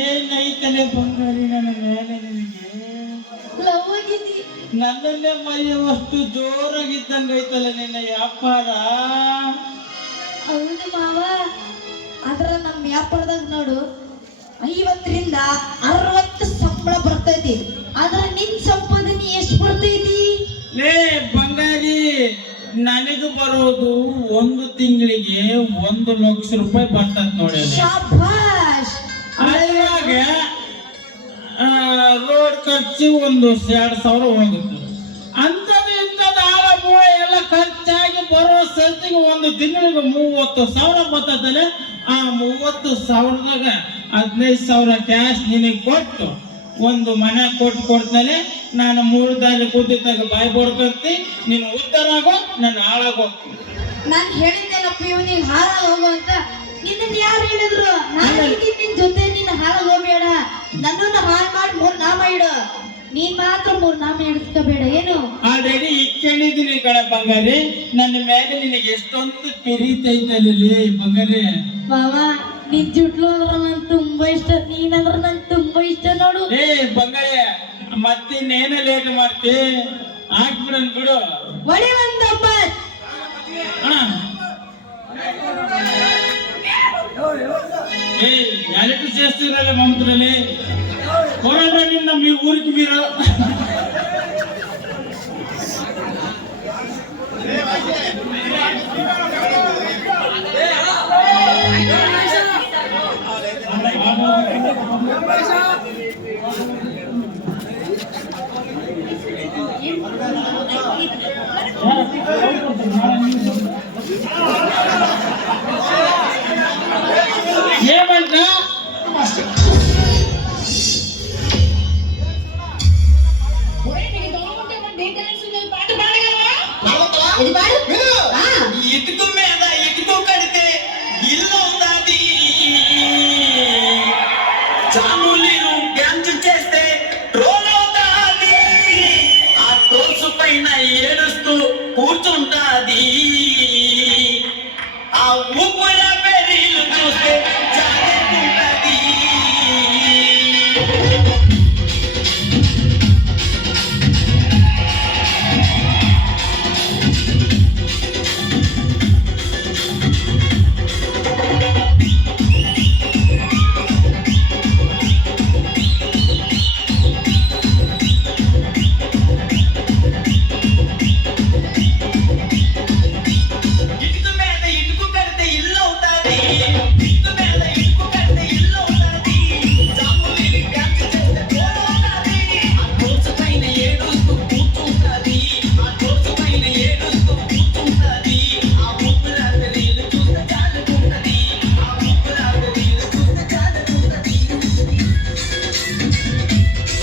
ಏನೈತಲೆ ಬಂಗಾರಿ ನನ್ನ ಮೇಲೆ ನಿನಗೆ ಲವ್ ಆಗಿದ್ದಿ. ನನ್ನನ್ನೇ ಮರೆಯುವಷ್ಟು ಜೋರಾಗಿದ್ದಂಗ ಐತಲ್ಲ ನಿನ್ನ ವ್ಯಾಪಾರ. ಹೌದು ಮಾವ, ಆದ್ರ ನಮ್ಮ ವ್ಯಾಪಾರದಾಗ ನೋಡು 50ರಿಂದ 60 ಸಂಬಳ ಬರ್ತೈತಿ. ಆದ್ರ ನಿನ್ ಸಂಪಾದನೆ ಎಷ್ಟು ಬರ್ತೈತಿ? ಲೇ ಬಂಗಾರಿ, ನನಗೆ ಬರೋದು ಒಂದು ತಿಂಗಳಿಗೆ 1 ಲಕ್ಷ ರೂಪಾಯಿ ಬರ್ತದ ನೋಡಿ. ಶಾಬಾಷ್. ಅದ್ರಾಗ ರೋಡ್ ಖರ್ಚು ಒಂದು 2,000 ಹೋಗುತ್ತೆ. ಅಂಥದ್ದು ಇಂಥದ್ದು ಆಳ ಮೂಳೆ ಎಲ್ಲ ಖರ್ಚಾಗಿ ಬರೋ ಸಂತಿಗೆ ಒಂದು ತಿಂಗಳಿಗೆ 30,000 ಬರ್ತದಲ್ಲ. ಆ 30,000ದಾಗ 15,000 ಕ್ಯಾಶ್ ನಿನಗೆ ಕೊಟ್ಟು ಒಂದು ಮನೆ ಕೊಡ್ತಾನೆ. ನಾನು 3 ದಾರಿ ಕೂತಿದ್ದಾಗ ಬಾಯಿ ಬಡ್ಕೊತಿ, ನೀನು ಉದ್ದಾರ ಆಗೋ, ನಾನು ಹಾಳಾಗೋಗ್ತೀನಿ. ನಾನು ಹೇಳಿದ್ದೇನಪ್ಪ ಇವನಿಗೆ ಹಾಳಾಗ ಹೋಗು ಅಂತ. ನಿನ್ನ ಯಾರು ಹೇಳಿದ್ರು? ನಾನು ನಿನ್ ಜೊತೆ ನೀನು ಹಾಳಾಗ ಹೋಗ್ಬೇಡ, ನನ್ನನ್ನು ಹಾಳು ಮಾಡಿ 3 ನಾಮ ಇಡು. ನೀನ್ ಮಾತ್ರ 3 ನಾಮ ಇಡಿಸ್ಕೋಬೇಡ. ಏನು ಆಲ್ರೆಡಿ ಇಕ್ಕೊಂಡಿದ್ದೀನಿ ಕಣ ಬಂಗಾರಿ. ನನ್ನ ಮೇಲೆ ನಿನಗೆ ಎಷ್ಟೊಂದು ಪ್ರೀತೈತಲ್ಲಿ ಬಂಗಾರಿ. ಮಾವ, ನಿನ್ ಜುಟ್ಲು ಅಂದ್ರೆ ನನ್ ತುಂಬಾ ಇಷ್ಟ. ನೀನಂದ್ರೆ ನನ್ ತುಂಬಾ ಇಷ್ಟ ನೋಡು. ಏ ಬಂಗಾರಿ, ಮತ್ತಿನ್ನೇನು ಲೇಟ್ ಮಾಡ್ತಿ? ಹಾಕ್ಬಿಡನ್ ಬಿಡು. ಒಡಿ ಒಂದಪ್ಪ. ఏ యాలెట్ చేస్తురాలే మమతలే కొరడా నిన్న మీ ఊరికి మీరు ఏమంటా ఇటుకు మీద ఇటుకు కడితే ఇల్లు ఉందాది. చాలు నేను డ్యాన్స్ చేస్తే ట్రోల్ అవుతాది. ఆ ట్రోల్స్ పైన ఏడుస్తూ కూర్చుంటాది.